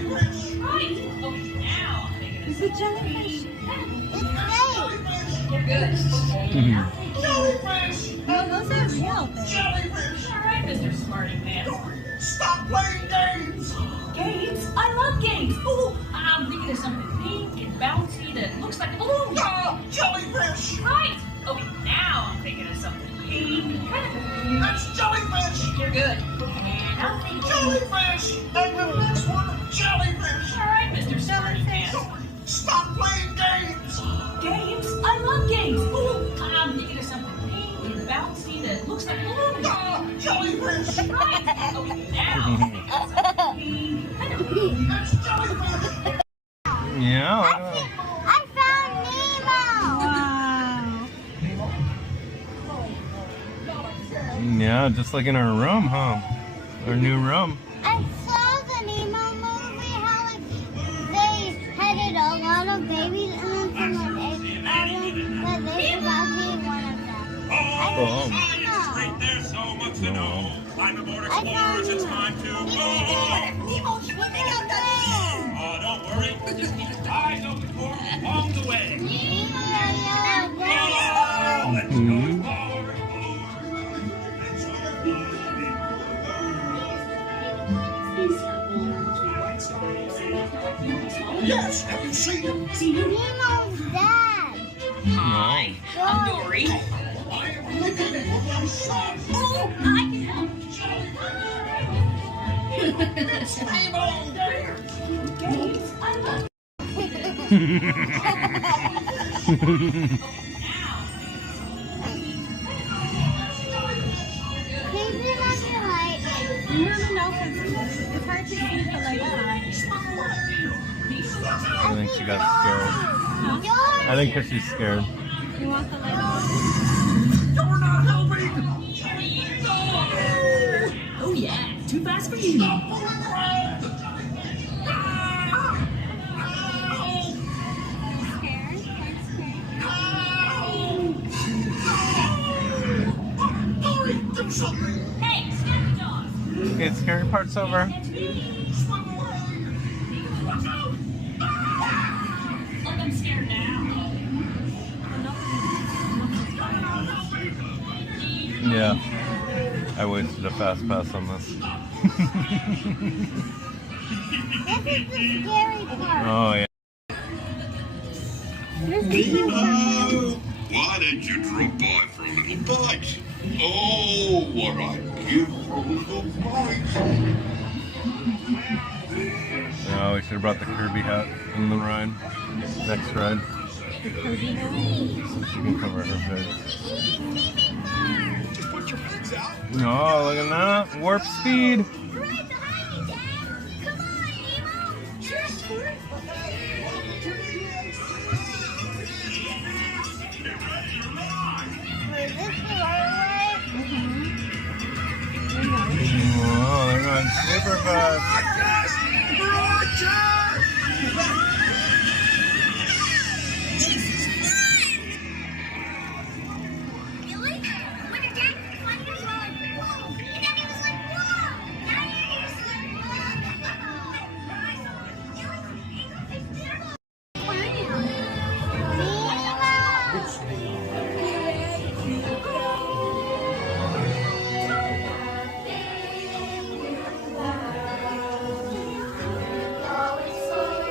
jellyfish. Right. Okay, now I'm thinking it's a jellyfish. It's fake. Good. Jellyfish. Oh, those are real things. Jellyfish. All right, Mr. Smarty Pants. Stop playing games. Games? I love games. Ooh, I'm thinking of something pink and bouncy that looks like a balloon. Jellyfish. Right. Okay, now I'm thinking of something pink and kind of balloon. That's jellyfish. You're good. And I'm thinking Jellyfish. And the next one, jellyfish. All right, Mr. Smarty Pants. Stop playing games. Games? I love games. Ooh, I'm thinking of something pink and bouncy that looks like a balloon. Jellyfish. Right. Okay, now I'm thinking of something pink, kind of balloon. That's jellyfish. Yeah. I found Nemo. Yeah, just like in our room, huh? Our new room. I saw the Nemo movie, how like they had a lot of babies and then some like that they forgot to eat one of them. Oh. There's so much to know. Climb aboard I found explorers, it's time to go. Nemo's swimming out there. Oh, don't worry. Just keep your eyes open for him along the way. Oh, let's go forward. Yes, have you seen him? Nemo's dad. Hi, I'm Dory. I am looking at my son. Oh, I can help. It's Nemo. Games? I love Can you turn on your light? No, because it's hard to see the light on. I think she got scared. I think because she's scared. You want the light on? You're not helping. Oh yeah, too fast for you. Dory, do something. Hey, scary dog. Okay, scary part's over. Swim away. Watch out. Look, I'm scared now. Yeah. I wasted a fast pass on this. This is the scary part. Oh, yeah. Nemo, why don't you drop by for a little bite? Oh, what I give for a little bite. Oh, we should have brought the Kirby hat in the ride. Next ride. So she can cover her face. Just put your hands out. Oh, look at that. Warp speed. Right behind me, Dad. Come on, Nemo. Just for it. Wait, this the right way? Whoa, they're going super fast. Really? When your dad was funny, he was like, whoa. And then he was like, whoa. Now you're used to it.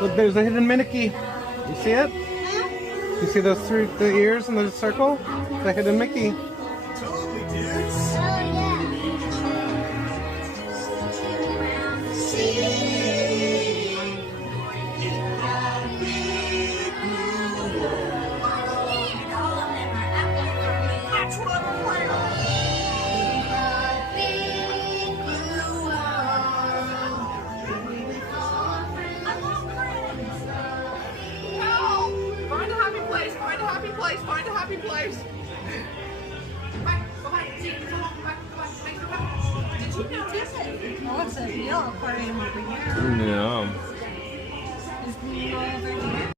Look, there's a hidden Mickey. You see it? You see those three the ears in the circle? The hidden Mickey. Find a happy place. Find a happy place. Find a happy place. Go back. See, come on. Go back. Did you notice it? Oh, it's a real aquarium over here. Yeah. Is Nemo over here?